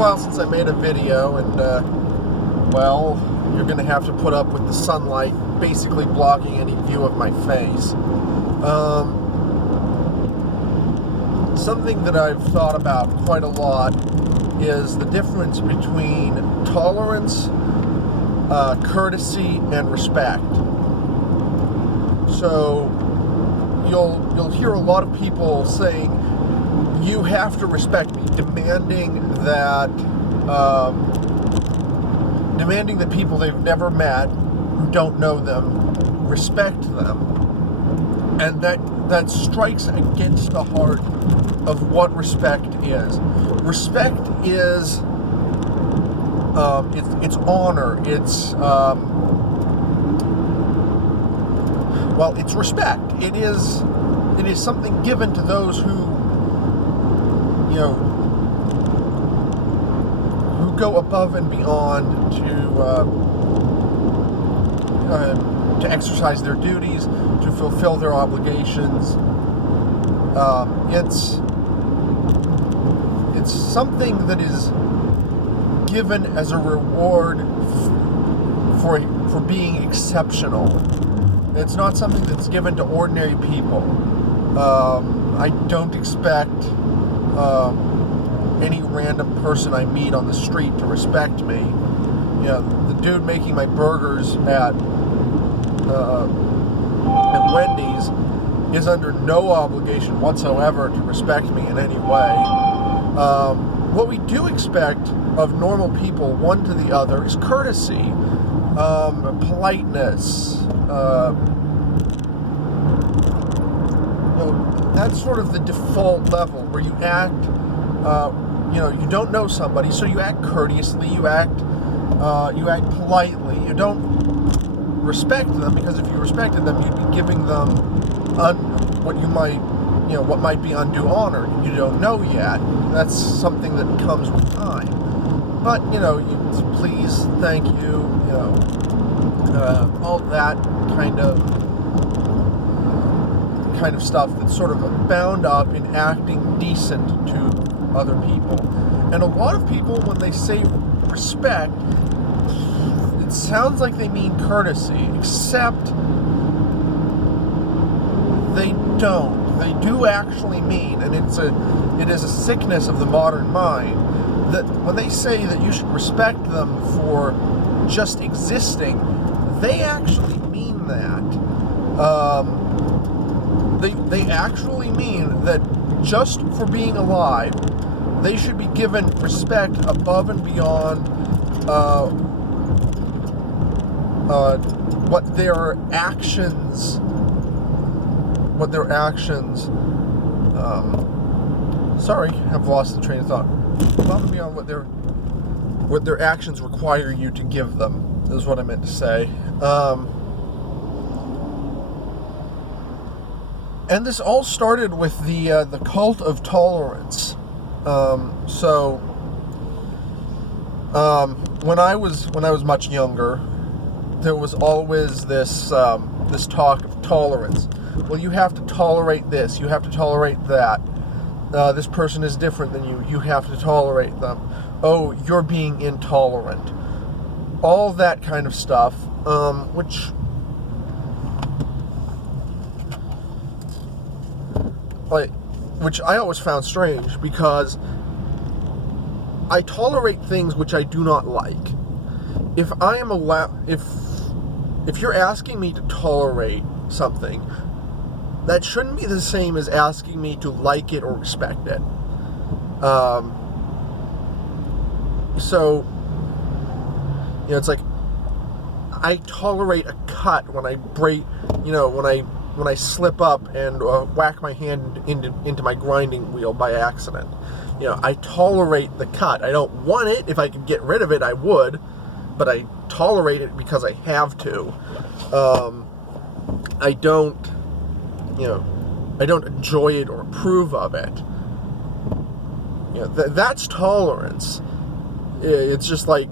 while since I made a video, and well, you're going to have to put up with the sunlight basically blocking any view of my face. Something that I've thought about quite a lot is the difference between tolerance, courtesy, and respect. So you'll hear a lot of people saying, "You have to respect me," demanding that people they've never met, who don't know them, respect them. And that strikes against the heart of what respect is. Respect is it's honor. It's it's respect. It is something given to those who go above and beyond to exercise their duties, to fulfill their obligations. It's something that is given as a reward for being exceptional. It's not something that's given to ordinary people. I don't expect any random person I meet on the street to respect me. The dude making my burgers at Wendy's is under no obligation whatsoever to respect me in any way. What we do expect of normal people, one to the other, is courtesy, politeness. That's sort of the default level where you act. You don't know somebody, so you act courteously. You act politely. You don't respect them, because if you respected them, you'd be giving them what might be undue honor. You don't know yet. That's something that comes with time. But you please, thank you, all that kind of stuff that's sort of bound up in acting decent to other people. And a lot of people, when they say respect, it sounds like they mean courtesy, except they don't. They do actually mean, and it is a sickness of the modern mind, that when they say that you should respect them for just existing, they actually mean that. They actually mean that just for being alive, they should be given respect above and beyond what their actions. Sorry, I've lost the train of thought. Above and beyond what their actions require you to give them, is what I meant to say. And this all started with the cult of tolerance. When I was much younger, there was always this talk of tolerance. Well, you have to tolerate this. You have to tolerate that. This person is different than you. You have to tolerate them. Oh, you're being intolerant. All that kind of stuff, which I always found strange, because I tolerate things which I do not like. If I am if you're asking me to tolerate something, that shouldn't be the same as asking me to like it or respect it. It's like I tolerate a cut when I break, when I slip up and whack my hand into my grinding wheel by accident. I tolerate the cut. I don't want it. If I could get rid of it, I would, but I tolerate it because I have to. I don't enjoy it or approve of it. That's tolerance. It's just like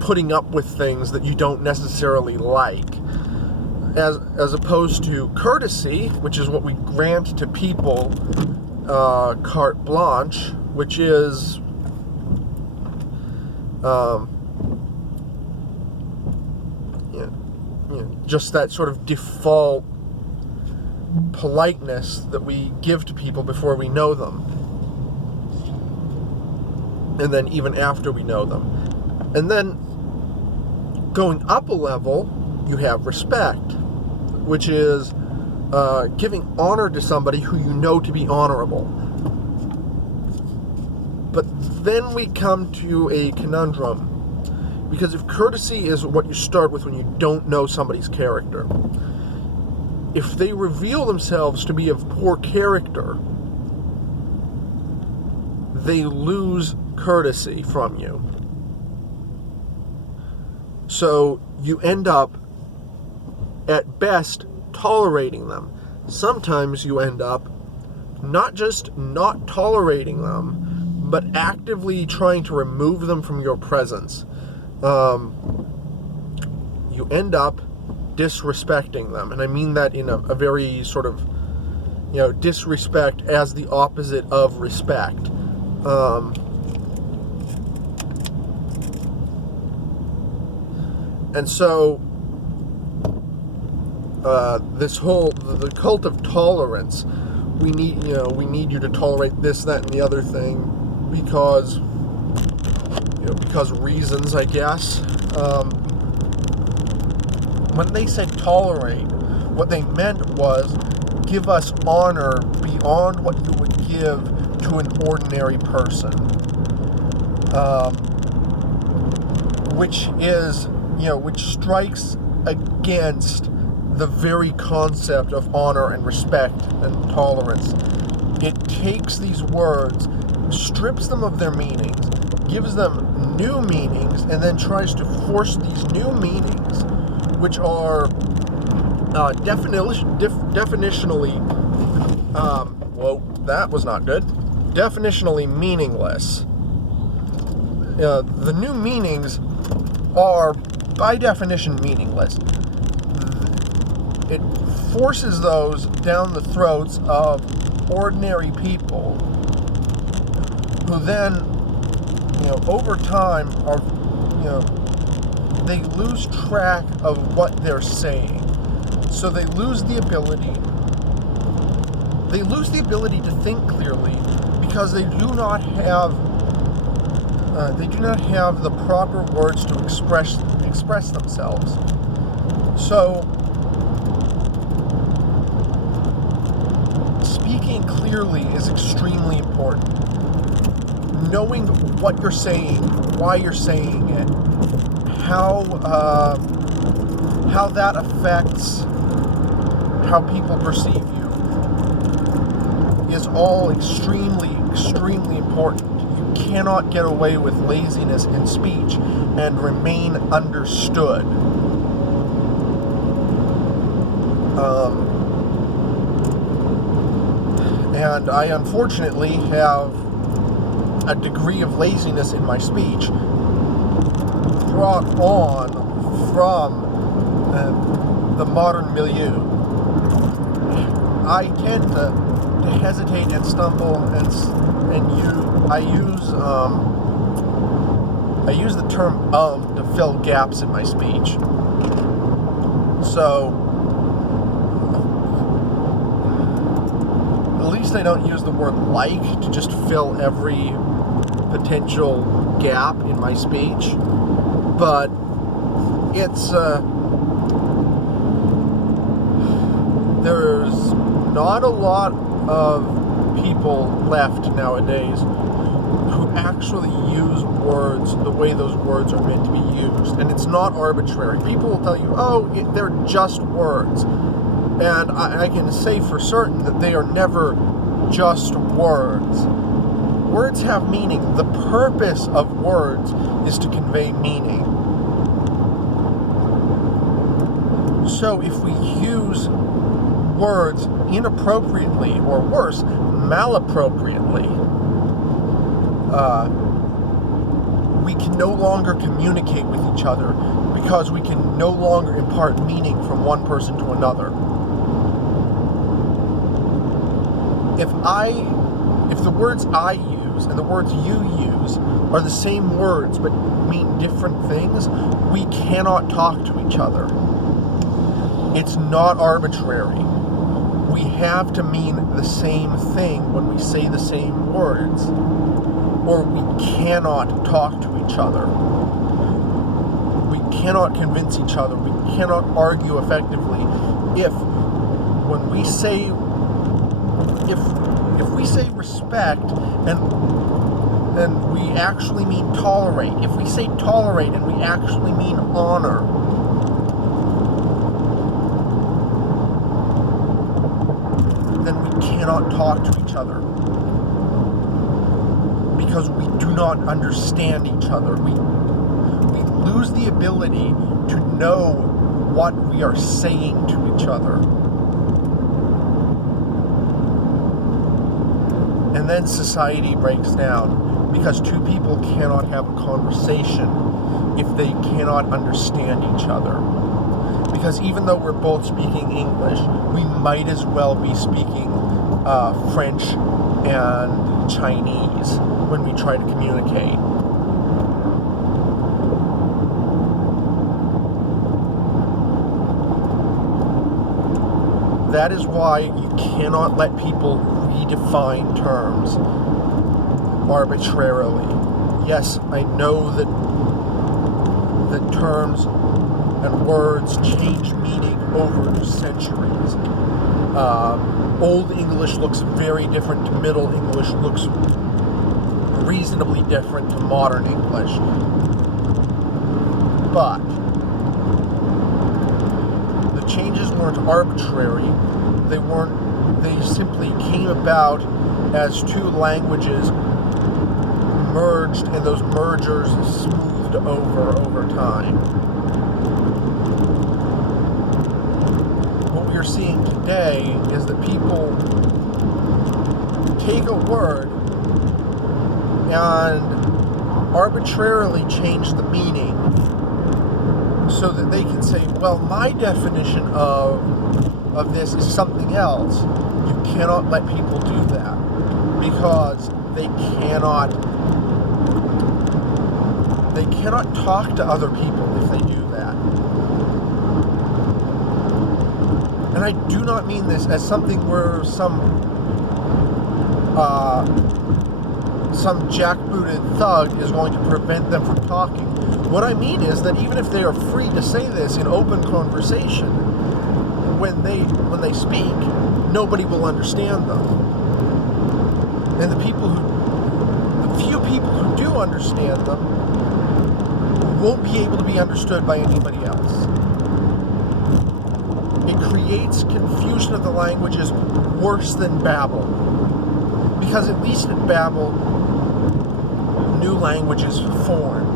putting up with things that you don't necessarily like, as opposed to courtesy, which is what we grant to people carte blanche, which is just that sort of default politeness that we give to people before we know them, and then even after we know them. And then going up a level, you have respect, which is giving honor to somebody who you know to be honorable. But then we come to a conundrum, because if courtesy is what you start with when you don't know somebody's character, if they reveal themselves to be of poor character, they lose courtesy from you. So you end up, at best, tolerating them. Sometimes you end up not just not tolerating them, but actively trying to remove them from your presence. You end up disrespecting them, and I mean that in a very sort of, disrespect as the opposite of respect. And so the cult of tolerance, we need you to tolerate this, that, and the other thing because reasons, I guess. When they said tolerate, what they meant was give us honor beyond what you would give to an ordinary person, which strikes against the very concept of honor and respect and tolerance. It takes these words, strips them of their meanings, gives them new meanings, and then tries to force these new meanings, which are definitionally, that was not good, definitionally meaningless. The new meanings are, by definition, meaningless. It forces those down the throats of ordinary people who then, over time they lose track of what they're saying. So they lose the ability to think clearly because they do not have the proper words to express themselves. So speaking clearly is extremely important. Knowing what you're saying, why you're saying it, how that affects how people perceive you is all extremely, extremely important. You cannot get away with laziness in speech and remain understood. And I unfortunately have a degree of laziness in my speech brought on from the modern milieu. I tend to hesitate and stumble, I use the term to fill gaps in my speech. So at least I don't use the word like to just fill every potential gap in my speech, but it's there's not a lot of people left nowadays who actually use words the way those words are meant to be used, and it's not arbitrary. People will tell you, they're just words, and I can say for certain that they are never just words. Words have meaning. The purpose of words is to convey meaning. So if we use words inappropriately, or worse, malappropriately, we can no longer communicate with each other because we can no longer impart meaning from one person to another. If the words I use use and the words you use are the same words but mean different things, we cannot talk to each other. It's not arbitrary. We have to mean the same thing when we say the same words, or we cannot talk to each other. We cannot convince each other. We cannot argue effectively if when we say if we say respect and we actually mean tolerate, if we say tolerate and we actually mean honor, then we cannot talk to each other because we do not understand each other. We lose the ability to know what we are saying to each other. And then society breaks down because two people cannot have a conversation if they cannot understand each other. Because even though we're both speaking English, we might as well be speaking French and Chinese when we try to communicate. That is why you cannot let people redefine terms arbitrarily. Yes, I know that terms and words change meaning over the centuries. Old English looks very different to Middle English, looks reasonably different to modern English. But the changes weren't arbitrary. They simply came about as two languages merged, and those mergers smoothed over time. What we are seeing today is that people take a word and arbitrarily change the meaning so that they can say, well, my definition of this is something else. You cannot let people do that because they cannot talk to other people if they do that. And I do not mean this as something where some jackbooted thug is going to prevent them from talking. What I mean is that even if they are free to say this in open conversation, when they speak, nobody will understand them. And the few people who do understand them won't be able to be understood by anybody else. It creates confusion of the languages worse than Babel. Because at least at Babel, new languages formed.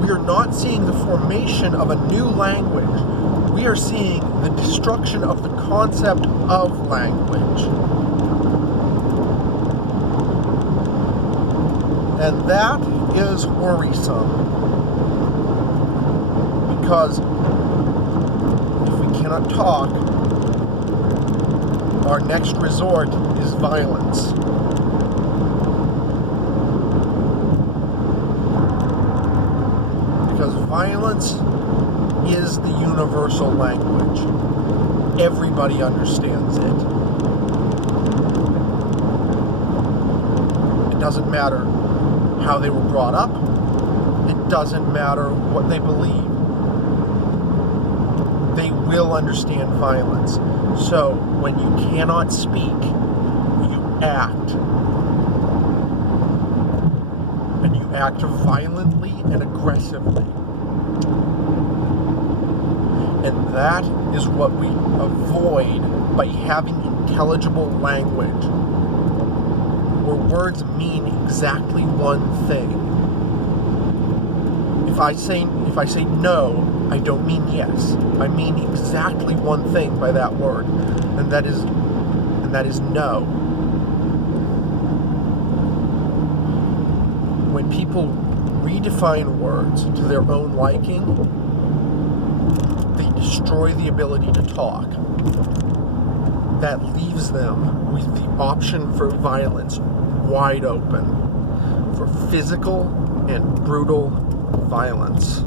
We are not seeing the formation of a new language. We are seeing the destruction of the concept of language. And that is worrisome. Because if we cannot talk, our next resort is violence. Because violence is the universal language. Everybody understands it. It doesn't matter how they were brought up. It doesn't matter what they believe. They will understand violence. So when you cannot speak, you act. And you act violently and aggressively. And that is what we avoid by having intelligible language, where words mean exactly one thing. If I say no, I don't mean yes. I mean exactly one thing by that word, and that is no. When people redefine words to their own liking, they destroy the ability to talk. That leaves them with the option for violence wide open. for physical and brutal violence.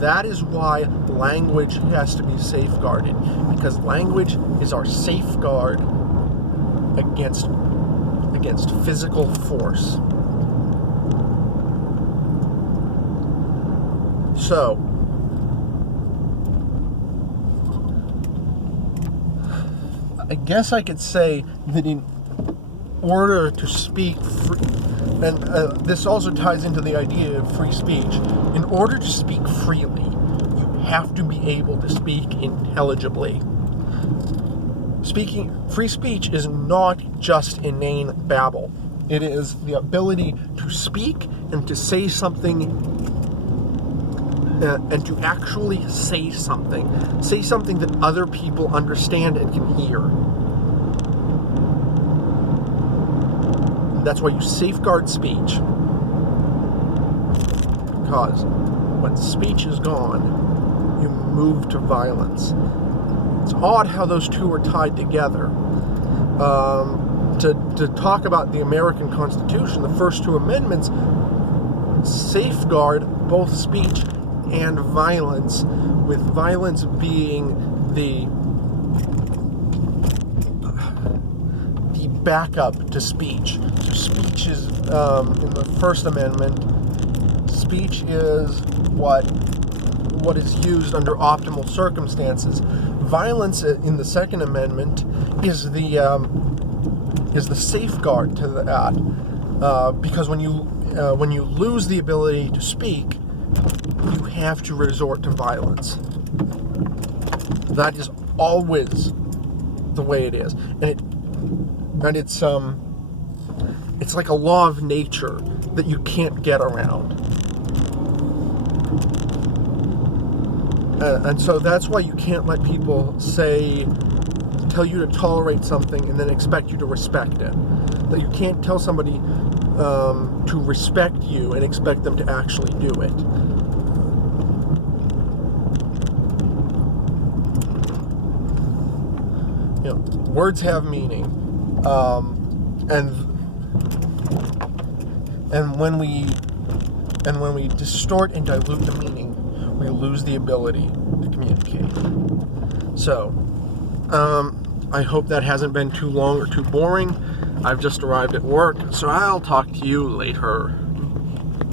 That is why language has to be safeguarded, because language is our safeguard against physical force. So, I guess I could say that in order to speak free, and this also ties into the idea of free speech, in order to speak freely, you have to be able to speak intelligibly. Free speech is not just inane babble. It is the ability to speak and to say something, and to actually say something that other people understand and can hear. And that's why you safeguard speech, because when speech is gone, you move to violence. It's odd how those two are tied together. To talk about the American Constitution, the first two amendments safeguard both speech and violence, with violence being the backup to speech. So speech is, in the First Amendment, speech is what is used under optimal circumstances. Violence in the Second Amendment is the safeguard to that, because when you lose the ability to speak, you have to resort to violence. That is always the way it is, and it's like a law of nature that you can't get around. And so that's why you can't let people tell you to tolerate something and then expect you to respect it. That you can't tell somebody to respect you and expect them to actually do it. You know, words have meaning, and when we distort and dilute the meaning, we lose the ability to communicate. So, I hope that hasn't been too long or too boring. I've just arrived at work, so I'll talk to you later.